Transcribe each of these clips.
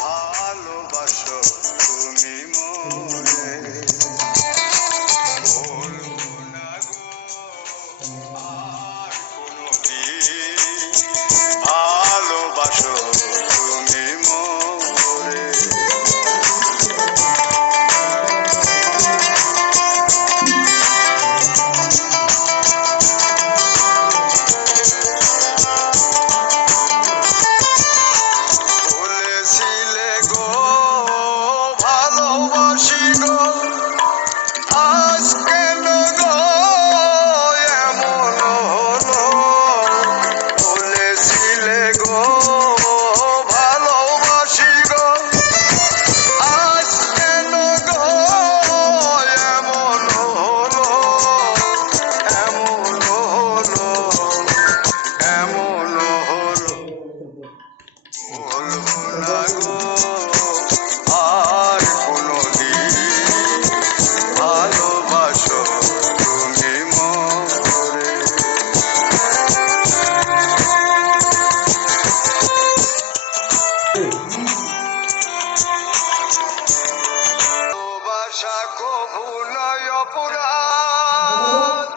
ভালোবাসো তুমি মোরে বলবো না গো আর কোনদিন ভালোবাসো তুমি মোরে বলেছিলে গো ভালোবাসি গো আজ কেন গো এমন হলো বলেছিলে গো ভালোবাসি গো আজ কেন গো এমন হলো এমন হলো এমন হলো বলবো না গো আর কোনদিন ভালোবাসো তুমি মোরে ভালোবাসা কভু নয় অপরাধ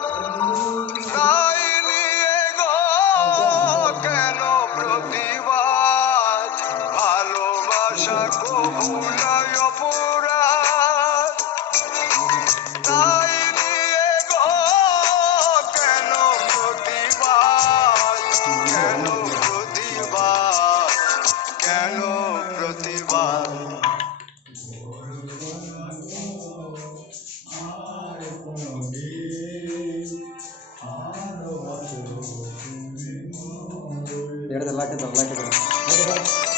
তাই নিয়ে গো কেন প্রতিবাদ ভালোবাসা কভু নয় অপরাধ তাই নিয়ে গো কেন প্রতিবাদ কেন প্রতিবাদ কেন প্রতিবাদ লাইট দাও